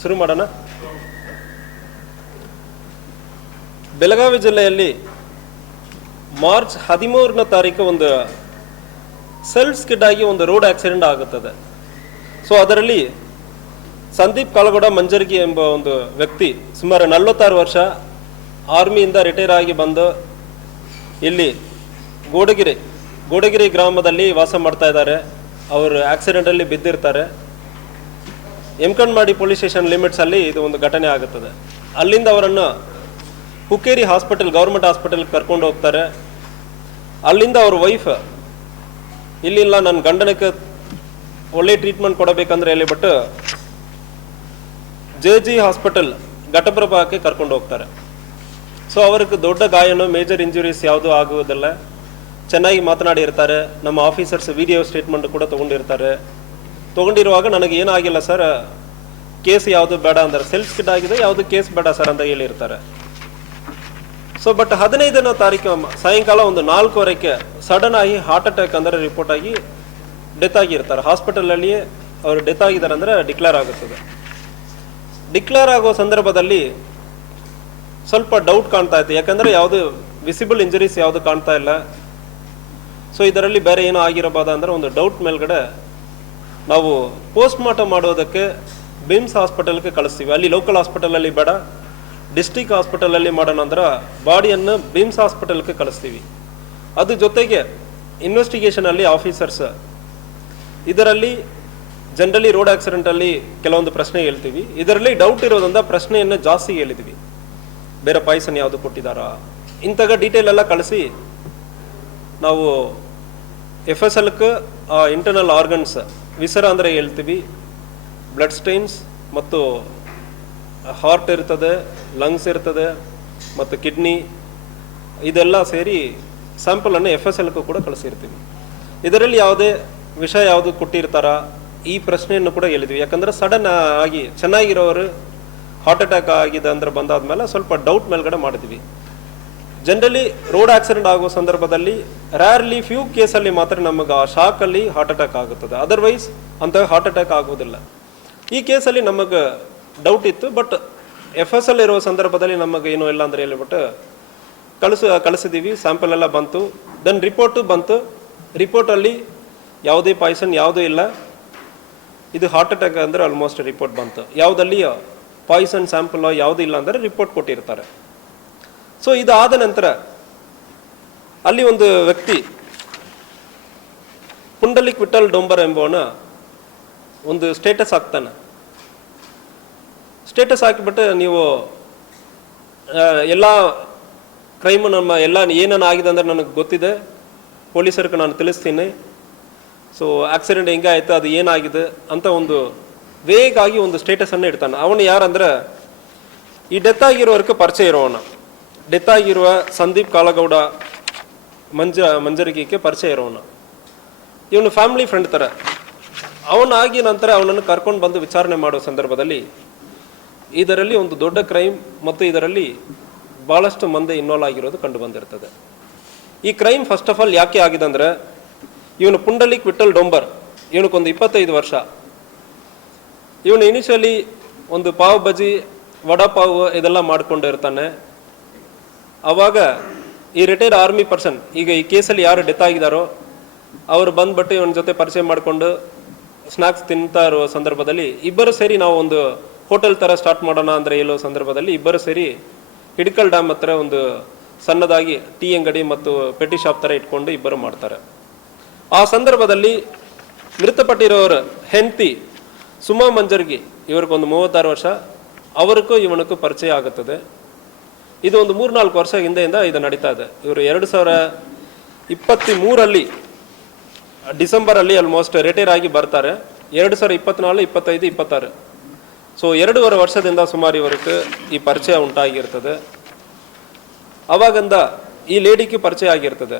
ಶುರು ಮಾಡೋಣ. ಬೆಳಗಾವಿ ಜಿಲ್ಲೆಯಲ್ಲಿ ಮಾರ್ಚ್ 13ನೇ ತಾರೀಕು ಒಂದು ಸೆಲ್ಫ್ ಸ್ಕಿಡ್ ಆಗಿ ಒಂದು ರೋಡ್ ಆಕ್ಸಿಡೆಂಟ್ ಆಗುತ್ತದೆ. ಸೊ ಅದರಲ್ಲಿ ಸಂದೀಪ್ ಕಾಲಗೌಡ ಮಂಜರ್ಗಿ ಎಂಬ ಒಂದು ವ್ಯಕ್ತಿ ಸುಮಾರು 46 ವರ್ಷ, ಆರ್ಮಿಯಿಂದ ರಿಟೈರ್ ಆಗಿ ಬಂದು ಇಲ್ಲಿ ಗೋಡಗಿರಿ ಗ್ರಾಮದಲ್ಲಿ ವಾಸ ಮಾಡ್ತಾ ಇದ್ದಾರೆ. ಅವರು ಆಕ್ಸಿಡೆಂಟಲ್ಲಿ ಬಿದ್ದಿರ್ತಾರೆ. ಎಮ್ಕಂಡ್ಮಾಡಿ ಪೊಲೀಸ್ ಸ್ಟೇಷನ್ ಲಿಮಿಟ್ಸಲ್ಲಿ ಇದು ಒಂದು ಘಟನೆ ಆಗುತ್ತದೆ. ಅಲ್ಲಿಂದ ಅವರನ್ನು ಹುಕ್ಕೇರಿ ಹಾಸ್ಪಿಟಲ್, ಗೌರ್ಮೆಂಟ್ ಹಾಸ್ಪಿಟಲ್ಗೆ ಕರ್ಕೊಂಡು ಹೋಗ್ತಾರೆ. ಅಲ್ಲಿಂದ ಅವ್ರ ವೈಫ್ ಇಲ್ಲಿಲ್ಲ, ನನ್ನ ಗಂಡನಕ್ಕೆ ಒಳ್ಳೆ ಟ್ರೀಟ್ಮೆಂಟ್ ಕೊಡಬೇಕಂದ್ರೆ ಹೇಳಿಬಿಟ್ಟು JG ಹಾಸ್ಪಿಟಲ್ ಘಟಪ್ರಭಾಕ್ಕೆ ಕರ್ಕೊಂಡು ಹೋಗ್ತಾರೆ. ಸೊ ಅವ್ರಿಗೆ ದೊಡ್ಡ ಗಾಯನೋ ಮೇಜರ್ ಇಂಜುರೀಸ್ ಯಾವುದೂ ಆಗುವುದಿಲ್ಲ. ಚೆನ್ನಾಗಿ ಮಾತನಾಡಿರ್ತಾರೆ. ನಮ್ಮ ಆಫೀಸರ್ಸ್ ವಿಡಿಯೋ ಸ್ಟೇಟ್ಮೆಂಟ್ ಕೂಡ ತೊಗೊಂಡಿರುವಾಗ ನನಗೆ ಏನಾಗಿಲ್ಲ ಸರ್, ಕೇಸ್ ಯಾವುದು ಬೇಡ ಅಂದರೆ, ಸೆಲ್ಫ್ ಸ್ಕಿಡ್ ಆಗಿದೆ, ಯಾವುದು ಕೇಸ್ ಬೇಡ ಸರ್ ಅಂತ ಹೇಳಿರ್ತಾರೆ. ಸೊ ಬಟ್ 15ನೇ ತಾರೀಕು ಸಾಯಂಕಾಲ ಒಂದು 4:15 ಸಡನ್ ಆಗಿ ಹಾರ್ಟ್ ಅಟ್ಯಾಕ್ ಅಂದರೆ ರಿಪೋರ್ಟ್ ಆಗಿ ಡೆತ್ ಆಗಿರ್ತಾರೆ. ಹಾಸ್ಪಿಟಲಲ್ಲಿ ಅವರು ಡೆತ್ ಆಗಿದ್ದಾರೆ ಅಂದರೆ ಡಿಕ್ಲೇರ್ ಆಗುತ್ತದೆ. ಡಿಕ್ಲೇರ್ ಆಗೋ ಸಂದರ್ಭದಲ್ಲಿ ಸ್ವಲ್ಪ ಡೌಟ್ ಕಾಣ್ತಾ ಇತ್ತು, ಯಾಕಂದರೆ ಯಾವುದು ವಿಸಿಬಲ್ ಇಂಜರೀಸ್ ಯಾವುದು ಕಾಣ್ತಾ ಇಲ್ಲ. ಸೊ ಇದರಲ್ಲಿ ಬೇರೆ ಏನೋ ಆಗಿರಬಹುದು ಅಂದರೆ ಒಂದು ಡೌಟ್ ಮೇಲ್ಗಡೆ ನಾವು ಪೋಸ್ಟ್ ಮಾರ್ಟಮ್ ಮಾಡೋದಕ್ಕೆ ಬಿಮ್ಸ್ ಹಾಸ್ಪಿಟಲ್ಗೆ ಕಳಿಸ್ತೀವಿ. ಅಲ್ಲಿ ಲೋಕಲ್ ಹಾಸ್ಪಿಟಲಲ್ಲಿ ಬೇಡ, ಡಿಸ್ಟ್ರಿಕ್ಟ್ ಹಾಸ್ಪಿಟಲಲ್ಲಿ ಮಾಡೋಣ ಅಂದ್ರೆ ಬಾಡಿಯನ್ನು ಬಿಮ್ಸ್ ಹಾಸ್ಪಿಟಲ್ಗೆ ಕಳಿಸ್ತೀವಿ. ಅದ್ರ ಜೊತೆಗೆ ಇನ್ವೆಸ್ಟಿಗೇಷನಲ್ಲಿ ಆಫೀಸರ್ಸ್ ಇದರಲ್ಲಿ ಜನರಲಿ ರೋಡ್ ಆಕ್ಸಿಡೆಂಟಲ್ಲಿ ಕೆಲವೊಂದು ಪ್ರಶ್ನೆ ಹೇಳ್ತೀವಿ. ಇದರಲ್ಲಿ ಡೌಟ್ ಇರೋದ್ರಿಂದ ಪ್ರಶ್ನೆಯನ್ನು ಜಾಸ್ತಿ ಹೇಳಿದ್ವಿ. ಬೇರೆ ಪಾಯ್ಸನ್ ಯಾವುದು ಕೊಟ್ಟಿದ್ದಾರಾ ಇಂಥಗ ಡೀಟೇಲ್ ಎಲ್ಲ ಕಳಿಸಿ ನಾವು FSLಕ್ಕೆ ಇಂಟರ್ನಲ್ ಆರ್ಗನ್ಸ್ ವಿಸರ ಅಂದರೆ ಹೇಳ್ತೀವಿ, ಬ್ಲಡ್ ಸ್ಟೈನ್ಸ್ ಮತ್ತು ಹಾರ್ಟ್ ಇರ್ತದೆ, ಲಂಗ್ಸ್ ಇರ್ತದೆ ಮತ್ತು ಕಿಡ್ನಿ, ಇದೆಲ್ಲ ಸೇರಿ ಸ್ಯಾಂಪಲನ್ನು FSLಕ್ಕೂ ಕೂಡ ಕಳಿಸಿರ್ತೀವಿ. ಇದರಲ್ಲಿ ಯಾವುದೇ ವಿಷಯ ಯಾವುದು ಕೊಟ್ಟಿರ್ತಾರ ಈ ಪ್ರಶ್ನೆಯನ್ನು ಕೂಡ ಹೇಳಿದ್ವಿ. ಯಾಕಂದರೆ ಸಡನ್ ಆಗಿ ಚೆನ್ನಾಗಿರೋರು ಹಾರ್ಟ್ ಅಟ್ಯಾಕ್ ಆಗಿದೆ ಅಂದ್ರೆ ಬಂದಾದ್ಮೇಲೆ ಸ್ವಲ್ಪ ಡೌಟ್ ಮೇಲ್ಗಡೆ ಮಾಡಿದ್ವಿ. ಜನರಲಿ ರೋಡ್ ಆಕ್ಸಿಡೆಂಟ್ ಆಗೋ ಸಂದರ್ಭದಲ್ಲಿ ರ್ಯಾರ್ಲಿ ಫ್ಯೂ ಕೇಸಲ್ಲಿ ಮಾತ್ರ ನಮಗೆ ಆ ಶಾಕಲ್ಲಿ ಹಾರ್ಟ್ ಅಟ್ಯಾಕ್ ಆಗುತ್ತದೆ. ಅದರ್ವೈಸ್ ಅಂತ ಹಾರ್ಟ್ ಅಟ್ಯಾಕ್ ಆಗುವುದಿಲ್ಲ. ಈ ಕೇಸಲ್ಲಿ ನಮಗೆ ಡೌಟ್ ಇತ್ತು, ಬಟ್ FSL ಇರೋ ಸಂದರ್ಭದಲ್ಲಿ ನಮಗೆ ಏನೂ ಇಲ್ಲ ಅಂದರೆ ಹೇಳಿಬಿಟ್ಟು ಕಳಿಸಿದ್ದೀವಿ. ಸ್ಯಾಂಪಲ್ ಎಲ್ಲ ಬಂತು. ದೆನ್ ರಿಪೋರ್ಟು ಬಂತು. ರಿಪೋರ್ಟಲ್ಲಿ ಯಾವುದೇ ಪಾಯ್ಸನ್ ಯಾವುದೂ ಇಲ್ಲ, ಇದು ಹಾರ್ಟ್ ಅಟ್ಯಾಕ್ ಅಂದರೆ ಆಲ್ಮೋಸ್ಟ್ ರಿಪೋರ್ಟ್ ಬಂತು. ಯಾವುದಲ್ಲಿ ಪಾಯ್ಸನ್ ಸ್ಯಾಂಪಲ್ ಯಾವುದೂ ಇಲ್ಲ ಅಂದರೆ ರಿಪೋರ್ಟ್ ಕೊಟ್ಟಿರ್ತಾರೆ. ಸೊ ಇದಾದ ನಂತರ ಅಲ್ಲಿ ಒಂದು ವ್ಯಕ್ತಿ ಪುಂಡಲಿಕ್ ವಿಠಲ್ ಡೊಂಬರ್ ಎಂಬವನ ಒಂದು ಸ್ಟೇಟಸ್ ಹಾಕ್ತಾನೆ. ಸ್ಟೇಟಸ್ ಹಾಕಿಬಿಟ್ಟು ನೀವು ಎಲ್ಲ ಕ್ರೈಮು ನಮ್ಮ ಎಲ್ಲ ಏನೇನು ಆಗಿದೆ ಅಂದರೆ ನನಗೆ ಗೊತ್ತಿದೆ, ಪೊಲೀಸರಿಗೆ ನಾನು ತಿಳಿಸ್ತೀನಿ. ಸೊ ಆಕ್ಸಿಡೆಂಟ್ ಹೆಂಗೆ ಆಯಿತು, ಅದು ಏನಾಗಿದೆ ಅಂತ ಒಂದು ವೇಗಾಗಿ ಒಂದು ಸ್ಟೇಟಸನ್ನು ಇಡ್ತಾನೆ. ಅವನು ಯಾರಂದ್ರೆ ಈ ಡೆತ್ ಆಗಿರೋರ್ಗೆ ಪರಿಚಯ ಇರೋವನ, ಡೆತ್ ಆಗಿರುವ ಸಂದೀಪ್ ಕಾಲಗೌಡ ಮಂಜರ್ಗಿಗೆ ಪರಿಚಯ ಇರೋವನ. ಇವನು ಫ್ಯಾಮಿಲಿ ಫ್ರೆಂಡ್ ಥರ. ಅವನಾಗಿ ನಂತರ ಅವನನ್ನು ಕರ್ಕೊಂಡು ಬಂದು ವಿಚಾರಣೆ ಮಾಡೋ ಸಂದರ್ಭದಲ್ಲಿ ಇದರಲ್ಲಿ ಒಂದು ದೊಡ್ಡ ಕ್ರೈಮ್ ಮತ್ತು ಇದರಲ್ಲಿ ಭಾಳಷ್ಟು ಮಂದಿ ಇನ್ವಾಲ್ವ್ ಆಗಿರೋದು ಕಂಡು ಬಂದಿರ್ತದೆ. ಈ ಕ್ರೈಮ್ ಫಸ್ಟ್ ಆಫ್ ಆಲ್ ಯಾಕೆ ಆಗಿದೆ ಅಂದರೆ, ಇವನು ಪುಂಡಲಿಕ್ ವಿಠಲ್ ಡೊಂಬರ್, ಇವನಕ್ಕೊಂದು 25 ವರ್ಷ. ಇವನು ಇನಿಷಿಯಲಿ ಒಂದು ಪಾವ್ ಬಜಿ, ವಡಾಪಾವ್ ಇದೆಲ್ಲ ಮಾಡ್ಕೊಂಡು ಇರ್ತಾನೆ. ಆವಾಗ ಈ ರಿಟೈರ್ಡ್ ಆರ್ಮಿ ಪರ್ಸನ್, ಈಗ ಈ ಕೇಸಲ್ಲಿ ಯಾರು ಡೆತ್ ಆಗಿದ್ದಾರೋ ಅವರು ಬಂದ್ಬಿಟ್ಟು ಇವನ ಜೊತೆ ಪರಿಚಯ ಮಾಡಿಕೊಂಡು ಸ್ನ್ಯಾಕ್ಸ್ ತಿಂತಾ ಇರೋ ಸಂದರ್ಭದಲ್ಲಿ ಇಬ್ಬರು ಸೇರಿ ನಾವು ಒಂದು ಹೋಟೆಲ್ ಥರ ಸ್ಟಾರ್ಟ್ ಮಾಡೋಣ ಅಂದರೆ ಹೇಳೋ ಸಂದರ್ಭದಲ್ಲಿ ಇಬ್ಬರು ಸೇರಿ ಹಿಡ್ಕಲ್ ಡ್ಯಾಮ್ ಹತ್ರ ಒಂದು ಸಣ್ಣದಾಗಿ ಟೀ ಅಂಗಡಿ ಮತ್ತು ಪೆಟ್ಟಿ ಶಾಪ್ ಥರ ಇಟ್ಕೊಂಡು ಇಬ್ಬರು ಮಾಡ್ತಾರೆ. ಆ ಸಂದರ್ಭದಲ್ಲಿ ಮೃತಪಟ್ಟಿರೋರ ಹೆಂಡತಿ ಸುಮಾ ಮಂಜರ್ಗಿ, ಇವ್ರಿಗೊಂದು 36 ವರ್ಷ, ಅವರಿಗೂ ಇವನಕ್ಕೂ ಪರಿಚಯ ಆಗುತ್ತದೆ. ಇದು ಒಂದು 3-4 ವರ್ಷ ಹಿಂದೆಯಿಂದ ಇದು ನಡೀತಾ ಇದೆ. ಇವರು 2023 ಡಿಸೆಂಬರಲ್ಲಿ ಆಲ್ಮೋಸ್ಟ್ ರಿಟೈರ್ ಆಗಿ ಬರ್ತಾರೆ. 2024, 25, 26, ಸೊ 2.5 ವರ್ಷದಿಂದ ಸುಮಾರು ಇವರಿಗೆ ಈ ಪರಿಚಯ ಉಂಟಾಗಿರ್ತದೆ. ಅವಾಗಿಂದ ಈ ಲೇಡಿಗೆ ಪರಿಚಯ ಆಗಿರ್ತದೆ.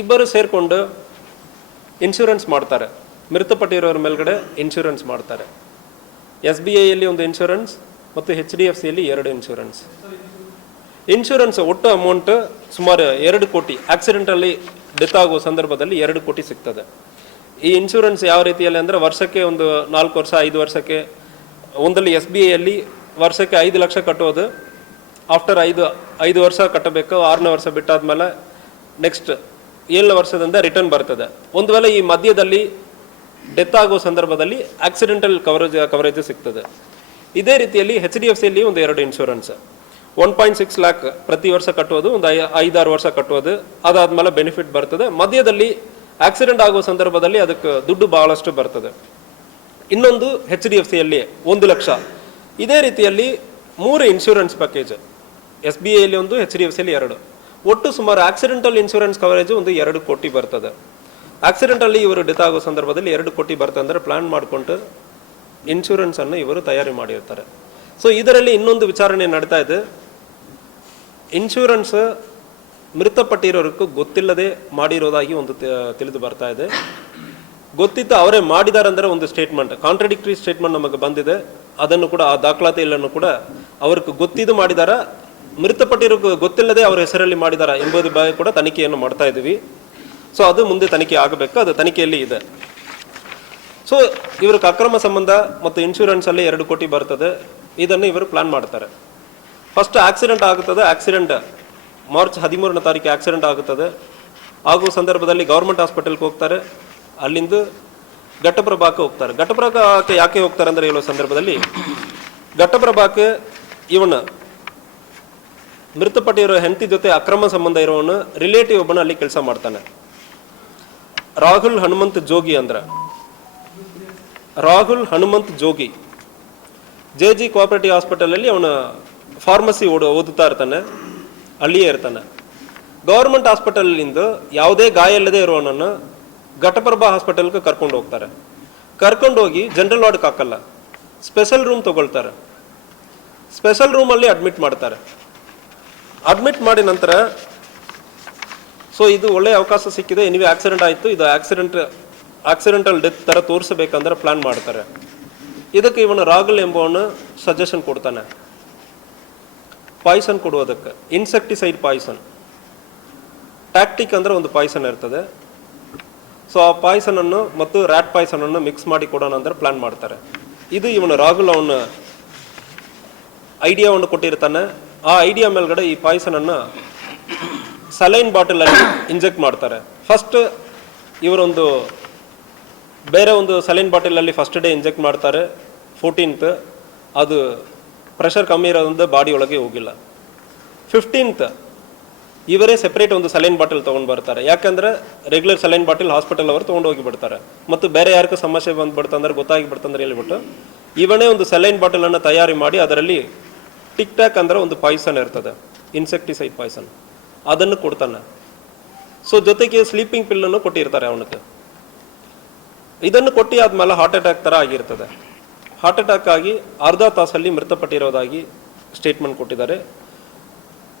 ಇಬ್ಬರು ಸೇರಿಕೊಂಡು ಇನ್ಶೂರೆನ್ಸ್ ಮಾಡ್ತಾರೆ. ಮೃತಪಟ್ಟಿರೋರ ಮೇಲ್ಗಡೆ ಇನ್ಶೂರೆನ್ಸ್ ಮಾಡ್ತಾರೆ. SBIಯಲ್ಲಿ ಒಂದು ಇನ್ಶೂರೆನ್ಸ್ ಮತ್ತು HDFCಯಲ್ಲಿ 2 ಇನ್ಶೂರೆನ್ಸ್. ಒಟ್ಟು ಅಮೌಂಟ್ ಸುಮಾರು 2 ಕೋಟಿ. ಆಕ್ಸಿಡೆಂಟಲ್ಲಿ ಡೆತ್ ಆಗೋ ಸಂದರ್ಭದಲ್ಲಿ 2 ಕೋಟಿ ಸಿಗ್ತದೆ. ಈ ಇನ್ಶೂರೆನ್ಸ್ ಯಾವ ರೀತಿಯಲ್ಲಿ ಅಂದರೆ ವರ್ಷಕ್ಕೆ ಒಂದು 4 ವರ್ಷ 5 ವರ್ಷಕ್ಕೆ ಒಂದಲ್ಲಿ SBIಯಲ್ಲಿ ವರ್ಷಕ್ಕೆ 5 ಲಕ್ಷ ಕಟ್ಟೋದು, ಆಫ್ಟರ್ 5 ವರ್ಷ ಕಟ್ಟಬೇಕು, 6ನೇ ವರ್ಷ ಬಿಟ್ಟಾದ್ಮೇಲೆ ನೆಕ್ಸ್ಟ್ 7ನೇ ವರ್ಷದಿಂದ ರಿಟರ್ನ್ ಬರ್ತದೆ. ಒಂದು ವೇಳೆ ಈ ಮಧ್ಯದಲ್ಲಿ ಡೆತ್ ಆಗೋ ಸಂದರ್ಭದಲ್ಲಿ ಆಕ್ಸಿಡೆಂಟಲ್ ಕವರೇಜ್ ಸಿಗ್ತದೆ. ಇದೇ ರೀತಿಯಲ್ಲಿ HDFCಯಲ್ಲಿ ಒಂದು 2 ಇನ್ಶೂರೆನ್ಸ್, 1.6 ಲ್ಯಾಕ್ ಪ್ರತಿ ವರ್ಷ ಕಟ್ಟುವುದು, ಒಂದು 5-6 ವರ್ಷ ಕಟ್ಟುವುದು, ಅದಾದ್ಮೇಲೆ ಬೆನಿಫಿಟ್ ಬರ್ತದೆ. ಮಧ್ಯದಲ್ಲಿ ಆಕ್ಸಿಡೆಂಟ್ ಆಗೋ ಸಂದರ್ಭದಲ್ಲಿ ಅದಕ್ಕೆ ದುಡ್ಡು ಬಹಳಷ್ಟು ಬರ್ತದೆ. ಇನ್ನೊಂದು HDFCಯಲ್ಲಿ 1 ಲಕ್ಷ. ಇದೇ ರೀತಿಯಲ್ಲಿ 3 ಇನ್ಶೂರೆನ್ಸ್ ಪ್ಯಾಕೇಜ್, SBIಯಲ್ಲಿ 1, HDFCಯಲ್ಲಿ 2, ಒಟ್ಟು ಸುಮಾರು ಆಕ್ಸಿಡೆಂಟಲ್ ಇನ್ಶೂರೆನ್ಸ್ ಕವರೇಜ್ ಒಂದು 2 ಕೋಟಿ ಬರ್ತದೆ. ಆಕ್ಸಿಡೆಂಟಲ್ಲಿ ಇವರು ಡೆತ್ ಆಗೋ ಸಂದರ್ಭದಲ್ಲಿ 2 ಕೋಟಿ ಬರ್ತದೆ ಅಂದರೆ ಪ್ಲಾನ್ ಮಾಡಿಕೊಂಡು ಇನ್ಶೂರೆನ್ಸ್ ಅನ್ನು ಇವರು ತಯಾರಿ ಮಾಡಿರ್ತಾರೆ. ಸೊ ಇದರಲ್ಲಿ ಇನ್ನೊಂದು ವಿಚಾರಣೆ ನಡೀತಾ ಇದೆ. ಇನ್ಶೂರೆನ್ಸ್ ಮೃತಪಟ್ಟಿರೋರ್ಗೂ ಗೊತ್ತಿಲ್ಲದೆ ಮಾಡಿರೋದಾಗಿ ಒಂದು ತಿಳಿದು ಬರ್ತಾ ಇದೆ. ಗೊತ್ತಿತ್ತು ಅವರೇ ಮಾಡಿದ್ದಾರೆ ಅಂದರೆ ಒಂದು ಸ್ಟೇಟ್ಮೆಂಟ್, ಕಾಂಟ್ರಡಿಕ್ಟರಿ ಸ್ಟೇಟ್ಮೆಂಟ್ ನಮಗೆ ಬಂದಿದೆ. ಅದನ್ನು ಕೂಡ ಆ ದಾಖಲಾತಿಯನ್ನು ಕೂಡ ಅವ್ರಿಗೆ ಗೊತ್ತಿದ್ದು ಮಾಡಿದಾರ, ಮೃತಪಟ್ಟಿರೋ ಗೊತ್ತಿಲ್ಲದೆ ಅವರ ಹೆಸರಲ್ಲಿ ಮಾಡಿದಾರ ಎಂಬುದರ ಬಗ್ಗೆ ಕೂಡ ತನಿಖೆಯನ್ನು ಮಾಡ್ತಾ ಇದ್ದೀವಿ. ಸೊ ಅದು ಮುಂದೆ ತನಿಖೆ ಆಗಬೇಕು, ಅದು ತನಿಖೆಯಲ್ಲಿ ಇದೆ. ಸೊ ಇವ್ರಿಗೆ ಅಕ್ರಮ ಸಂಬಂಧ ಮತ್ತು ಇನ್ಶೂರೆನ್ಸಲ್ಲಿ 2 ಕೋಟಿ ಬರ್ತದೆ. ಇದನ್ನು ಇವರು ಪ್ಲಾನ್ ಮಾಡ್ತಾರೆ. ಫಸ್ಟ್ ಆಕ್ಸಿಡೆಂಟ್ ಆಗುತ್ತದೆ. ಆಕ್ಸಿಡೆಂಟ್ ಮಾರ್ಚ್ 13ನೇ ತಾರೀಕು ಆಕ್ಸಿಡೆಂಟ್ ಆಗುತ್ತದೆ. ಆಗುವ ಸಂದರ್ಭದಲ್ಲಿ ಗೌರ್ಮೆಂಟ್ ಹಾಸ್ಪಿಟಲ್ಗೆ ಹೋಗ್ತಾರೆ. ಅಲ್ಲಿಂದ ಘಟಪ್ರಭಾಕ್ಕೆ ಹೋಗ್ತಾರೆ. ಘಟಪ್ರಭಾಕ್ಕೆ ಯಾಕೆ ಹೋಗ್ತಾರೆ ಅಂದರೆ ಹೇಳೋ ಸಂದರ್ಭದಲ್ಲಿ ಘಟಪ್ರಭಾಕ್ಕೆ ಇವನು ಮೃತಪಟ್ಟಿರೋ ಹೆಂಡತಿ ಜೊತೆ ಅಕ್ರಮ ಸಂಬಂಧ ಇರೋವನು ರಿಲೇಟಿವ್ ಒಬ್ಬನ ಅಲ್ಲಿ ಕೆಲಸ ಮಾಡ್ತಾನೆ. ರಾಹುಲ್ ಹನುಮಂತ್ ಜೋಗಿ ಅಂದ್ರೆ ರಾಹುಲ್ ಹನುಮಂತ್ ಜೋಗಿ JG ಕೋಆಪರೇಟಿವ್ ಹಾಸ್ಪಿಟಲಲ್ಲಿ ಅವನು ಫಾರ್ಮಸಿ ಓದುತ್ತಾ ಇರ್ತಾನೆ, ಅಲ್ಲಿಯೇ ಇರ್ತಾನೆ. ಗೌರ್ಮೆಂಟ್ ಹಾಸ್ಪಿಟಲಿಂದ ಯಾವುದೇ ಗಾಯ ಇಲ್ಲದೆ ಇರೋನನ್ನು ಘಟಪ್ರಭಾ ಹಾಸ್ಪಿಟಲ್ಗೆ ಕರ್ಕೊಂಡು ಹೋಗ್ತಾರೆ. ಕರ್ಕೊಂಡೋಗಿ ಜನರಲ್ ವಾರ್ಡ್ಗೆ ಹಾಕಲ್ಲ, ಸ್ಪೆಷಲ್ ರೂಮ್ ತಗೊಳ್ತಾರೆ. ಸ್ಪೆಷಲ್ ರೂಮಲ್ಲಿ ಅಡ್ಮಿಟ್ ಮಾಡ್ತಾರೆ. ಅಡ್ಮಿಟ್ ಮಾಡಿ ನಂತರ ಸೊ ಇದು ಒಳ್ಳೆಯ ಅವಕಾಶ ಸಿಕ್ಕಿದೆ, ಎನಿವೆ ಆಕ್ಸಿಡೆಂಟ್ ಆಯಿತು, ಇದು ಆಕ್ಸಿಡೆಂಟಲ್ ಡೆತ್ ಥರ ತೋರಿಸಬೇಕಂದ್ರೆ ಪ್ಲಾನ್ ಮಾಡ್ತಾರೆ. ಇದಕ್ಕೆ ಇವನು ರಾಹುಲ್ ಎಂಬವನು ಸಜೆಷನ್ ಕೊಡ್ತಾನೆ, ಪಾಯ್ಸನ್ ಕೊಡುವುದಕ್ಕೆ. ಇನ್ಸೆಕ್ಟಿಸೈಡ್ ಪಾಯ್ಸನ್, ಟ್ಯಾಕ್ಟಿಕ್ ಅಂದರೆ ಒಂದು ಪಾಯ್ಸನ್ ಇರ್ತದೆ. ಸೊ ಆ ಪಾಯ್ಸನನ್ನು ಮತ್ತು ರ್ಯಾಟ್ ಪಾಯ್ಸನನ್ನು ಮಿಕ್ಸ್ ಮಾಡಿ ಕೊಡೋಣ ಅಂದ್ರೆ ಪ್ಲಾನ್ ಮಾಡ್ತಾರೆ. ಇದು ಇವನು ರಾಹುಲ್ ಅವನು ಐಡಿಯಾವನ್ನು ಕೊಟ್ಟಿರ್ತಾನೆ. ಆ ಐಡಿಯಾ ಮೇಲ್ಗಡೆ ಈ ಪಾಯ್ಸನನ್ನು ಸಲೈನ್ ಬಾಟಲಲ್ಲಿ ಇಂಜೆಕ್ಟ್ ಮಾಡ್ತಾರೆ. ಫಸ್ಟ್ ಇವರೊಂದು ಬೇರೆ ಒಂದು ಸಲೈನ್ ಬಾಟಲಲ್ಲಿ ಫಸ್ಟ್ ಡೇ ಇಂಜೆಕ್ಟ್ ಮಾಡ್ತಾರೆ, 14th. ಅದು ಪ್ರೆಷರ್ ಕಮ್ಮಿ ಇರೋದ್ರಿಂದ ಬಾಡಿ ಒಳಗೆ ಹೋಗಿಲ್ಲ. 15th ಇವರೇ ಸೆಪ್ರೇಟ್ ಒಂದು ಸಲೈನ್ ಬಾಟಲ್ ತೊಗೊಂಡು ಬರ್ತಾರೆ. ಯಾಕಂದರೆ ರೆಗ್ಯುಲರ್ ಸಲೈನ್ ಬಾಟಲ್ ಹಾಸ್ಪಿಟಲ್ ಅವರು ತೊಗೊಂಡು ಹೋಗಿ ಬಿಡ್ತಾರೆ. ಮತ್ತು ಬೇರೆ ಯಾರಿಗೂ ಸಮಸ್ಯೆ ಬಂದ್ಬಿಡ್ತಂದ್ರೆ ಗೊತ್ತಾಗಿಬಿಡ್ತಂದ್ರೆ ಹೇಳ್ಬಿಟ್ಟು ಇವನೇ ಒಂದು ಸಲೈನ್ ಬಾಟಲನ್ನು ತಯಾರಿ ಮಾಡಿ ಅದರಲ್ಲಿ ಟಿಕ್ ಟ್ಯಾಕ್ ಅಂದರೆ ಒಂದು ಪಾಯ್ಸನ್ ಇರ್ತದೆ, ಇನ್ಸೆಕ್ಟಿಸೈಡ್ ಪಾಯ್ಸನ್, ಅದನ್ನು ಕೊಡ್ತಾನೆ. ಸೊ ಜೊತೆಗೆ ಸ್ಲೀಪಿಂಗ್ ಪಿಲ್ಲನ್ನು ಕೊಟ್ಟಿರ್ತಾರೆ ಅವನಿಗೆ. ಇದನ್ನು ಕೊಟ್ಟು ಆದ್ಮೇಲೆ ಹಾರ್ಟ್ ಅಟ್ಯಾಕ್ ಥರ ಆಗಿರ್ತದೆ. ಹಾರ್ಟ್ ಅಟ್ಯಾಕ್ ಆಗಿ ಅರ್ಧ ತಾಸಲ್ಲಿ ಮೃತಪಟ್ಟಿರೋದಾಗಿ ಸ್ಟೇಟ್ಮೆಂಟ್ ಕೊಟ್ಟಿದ್ದಾರೆ.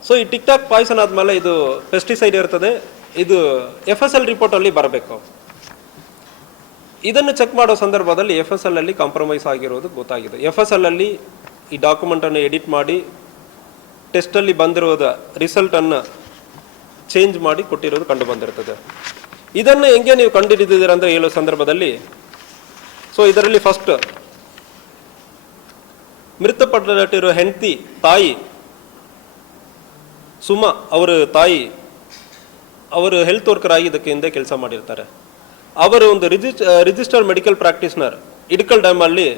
ಸೊ ಈ ಟಿಕ್ ಟಾಕ್ ಪಾಯ್ಸನ್ ಆದಮೇಲೆ ಇದು ಪೆಸ್ಟಿಸೈಡ್ ಇರ್ತದೆ, ಇದು FSL ರಿಪೋರ್ಟಲ್ಲಿ ಬರಬೇಕು. ಇದನ್ನು ಚೆಕ್ ಮಾಡೋ ಸಂದರ್ಭದಲ್ಲಿ FSL ಅಲ್ಲಿ ಕಾಂಪ್ರಮೈಸ್ ಆಗಿರೋದು ಗೊತ್ತಾಗಿದೆ. FSL ಅಲ್ಲಿ ಈ ಡಾಕ್ಯುಮೆಂಟನ್ನು ಎಡಿಟ್ ಮಾಡಿ ಟೆಸ್ಟಲ್ಲಿ ಬಂದಿರೋದ ರಿಸಲ್ಟನ್ನು ಚೇಂಜ್ ಮಾಡಿ ಕೊಟ್ಟಿರೋದು ಕಂಡು ಬಂದಿರ್ತದೆ. ಇದನ್ನು ಹೆಂಗೆ ನೀವು ಕಂಡುಹಿಡಿದಿದ್ದೀರ ಅಂದರೆ ಹೇಳೋ ಸಂದರ್ಭದಲ್ಲಿ ಸೊ ಇದರಲ್ಲಿ ಫಸ್ಟ್ ಮೃತಪಟ್ಟಿರೋ ಹೆಂಡತಿ ತಾಯಿ ಸುಮಾ ಅವರ ತಾಯಿ ಅವರು ಹೆಲ್ತ್ ವರ್ಕರ್ ಆಗಿ ಇದಕ್ಕೆ ಹಿಂದೆ ಕೆಲಸ ಮಾಡಿರ್ತಾರೆ. ಅವರು ಒಂದು ರಿಜಿಸ್ಟರ್ಡ್ ಮೆಡಿಕಲ್ ಪ್ರಾಕ್ಟೀಸ್ನರ್ ಇಡ್ಕಲ್ ಡ್ಯಾಮಲ್ಲಿ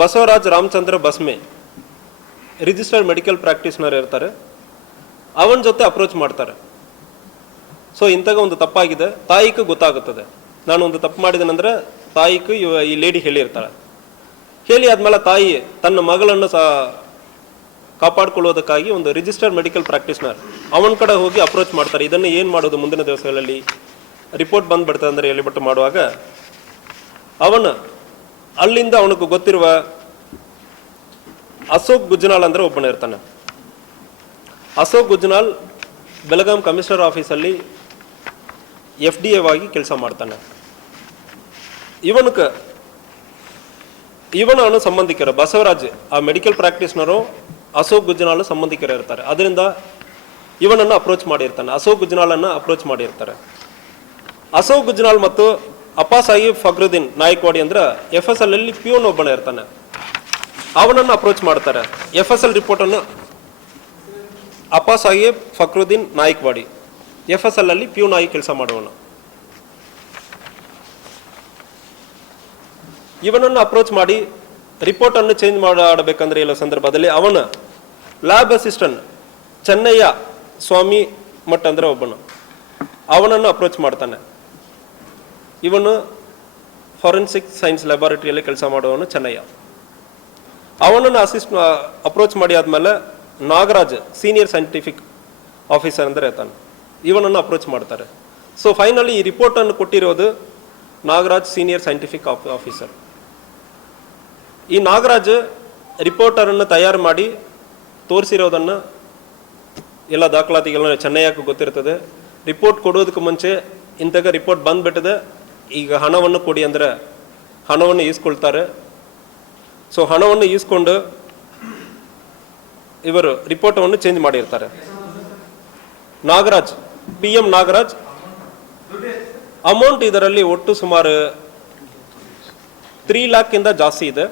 ಬಸವರಾಜ್ ರಾಮಚಂದ್ರ ಬಸ್ಮೆ ರಿಜಿಸ್ಟರ್ಡ್ ಮೆಡಿಕಲ್ ಪ್ರಾಕ್ಟೀಸ್ನರ್ ಇರ್ತಾರೆ. ಅವನ ಜೊತೆ ಅಪ್ರೋಚ್ ಮಾಡ್ತಾರೆ. ಸೊ ಇಂಥಾಗ ಒಂದು ತಪ್ಪಾಗಿದೆ, ತಾಯಿಗೂ ಗೊತ್ತಾಗುತ್ತದೆ, ನಾನು ಒಂದು ತಪ್ಪು ಮಾಡಿದ್ದೇನೆಂದ್ರೆ ತಾಯಿಗೂ ಈ ಲೇಡಿ ಹೇಳಿರ್ತಾಳೆ. ಹೇಳಿ ಆದ್ಮೇಲೆ ತಾಯಿ ತನ್ನ ಮಗಳನ್ನು ಕಾಪಾಡ್ಕೊಳ್ಳೋದಕ್ಕಾಗಿ ಒಂದು ರಿಜಿಸ್ಟರ್ಡ್ ಮೆಡಿಕಲ್ ಪ್ರಾಕ್ಟೀಸ್ನರ್ ಅವನ ಕಡೆ ಹೋಗಿ ಅಪ್ರೋಚ್ ಮಾಡ್ತಾರೆ. ಇದನ್ನು ಏನು ಮಾಡೋದು ಮುಂದಿನ ದಿವಸಗಳಲ್ಲಿ ರಿಪೋರ್ಟ್ ಬಂದ್ಬಿಡ್ತದೆ ಅಂದರೆ ಹೇಳಿಬಿಟ್ಟು ಮಾಡುವಾಗ ಅವನು ಅಲ್ಲಿಂದ ಅವನಿಗೆ ಗೊತ್ತಿರುವ ಅಶೋಕ್ ಗುಜ್ನಾಳ್ ಅಂದರೆ ಒಬ್ಬನ ಇರ್ತಾನೆ. ಅಶೋಕ್ ಗುಜ್ನಾಳ್ ಬೆಳಗಾಂ ಕಮಿಷನರ್ ಆಫೀಸಲ್ಲಿ FDA ವಾಗಿ ಕೆಲಸ ಮಾಡ್ತಾನೆ. ಇವನು ಸಂಬಂಧಿಕರು ಬಸವರಾಜ್ ಆ ಮೆಡಿಕಲ್ ಪ್ರಾಕ್ಟೀಸ್ನರು ಅಶೋಕ್ ಗುಜ್ನಾಳ್ ಸಂಬಂಧಿಕರು ಇರ್ತಾರೆ. ಅದರಿಂದ ಇವನನ್ನು ಅಪ್ರೋಚ್ ಮಾಡಿರ್ತಾನೆ, ಅಶೋಕ್ ಗುಜ್ನಾಳನ್ನು ಅಪ್ರೋಚ್ ಮಾಡಿರ್ತಾರೆ. ಅಶೋಕ್ ಗುಜ್ನಾಳ್ ಮತ್ತು ಅಪ್ಪಾ ಸಾಹೇಬ್ ಫಕ್ರುದ್ದೀನ್ ನಾಯಕ್ವಾಡಿ ಅಂದ್ರೆ FSL ಅಲ್ಲಿ ಪ್ಯೂನ್ ಒಬ್ಬನ ಇರ್ತಾನೆ, ಅವನನ್ನು ಅಪ್ರೋಚ್ ಮಾಡ್ತಾರೆ. FSL ರಿಪೋರ್ಟನ್ನು ಅಪ್ಪಾ ಸಾಹೇಬ್ ಫಕ್ರುದ್ದೀನ್ ನಾಯಕ್ವಾಡಿ FSL ಅಲ್ಲಿ ಪ್ಯೂನ್ ಆಗಿ ಕೆಲಸ ಮಾಡುವನು. ಇವನನ್ನು ಅಪ್ರೋಚ್ ಮಾಡಿ ರಿಪೋರ್ಟನ್ನು ಚೇಂಜ್ ಮಾಡಬೇಕಂದ್ರೆ ಇಲ್ಲ ಸಂದರ್ಭದಲ್ಲಿ ಅವನ ಲ್ಯಾಬ್ ಅಸಿಸ್ಟೆಂಟ್ ಚೆನ್ನಯ್ಯ ಸ್ವಾಮಿ ಮಠ್ ಅಂದ್ರೆ ಒಬ್ಬನು, ಅವನನ್ನು ಅಪ್ರೋಚ್ ಮಾಡ್ತಾನೆ. ಇವನು ಫಾರೆನ್ಸಿಕ್ ಸೈನ್ಸ್ ಲ್ಯಾಬಾರೇಟರಿಯಲ್ಲಿ ಕೆಲಸ ಮಾಡುವವನು ಚೆನ್ನಯ್ಯ. ಅವನನ್ನು ಅಪ್ರೋಚ್ ಮಾಡಿ ಆದಮೇಲೆ ನಾಗರಾಜ್ ಸೀನಿಯರ್ ಸೈಂಟಿಫಿಕ್ ಆಫೀಸರ್ ಅಂದರೆ ಇರ್ತಾನೆ, ಇವನನ್ನು ಅಪ್ರೋಚ್ ಮಾಡ್ತಾರೆ. ಸೊ ಫೈನಲಿ ಈ ರಿಪೋರ್ಟನ್ನು ಕೊಟ್ಟಿರೋದು ನಾಗರಾಜ್ ಸೀನಿಯರ್ ಸೈಂಟಿಫಿಕ್ ಆಫೀಸರ್. ಈ ನಾಗರಾಜ್ ರಿಪೋರ್ಟರನ್ನು ತಯಾರು ಮಾಡಿ ತೋರಿಸಿರೋದನ್ನು ಎಲ್ಲ ದಾಖಲಾತಿಗಳನ್ನ ಚೆನ್ನಯ್ಯಕ್ಕೆ ಗೊತ್ತಿರ್ತದೆ. ರಿಪೋರ್ಟ್ ಕೊಡೋದಕ್ಕೆ ಮುಂಚೆ ಇಂತಾಗ ರಿಪೋರ್ಟ್ ಬಂದ್ಬಿಟ್ಟಿದೆ, ಈಗ ಹಣವನ್ನು ಕೊಡಿ ಅಂದರೆ ಹಣವನ್ನು ಈಸ್ಕೊಳ್ತಾರೆ. ಸೊ ಹಣವನ್ನು ಈಸ್ಕೊಂಡು ಇವರು ರಿಪೋರ್ಟನ್ನು ಚೇಂಜ್ ಮಾಡಿರ್ತಾರೆ. ನಾಗರಾಜ್ PM ನಾಗರಾಜ್ ಅಮೌಂಟ್ ಇದರಲ್ಲಿ ಒಟ್ಟು ಸುಮಾರು 3 lakhಕ್ಕಿಂತ ಜಾಸ್ತಿ ಇದೆ.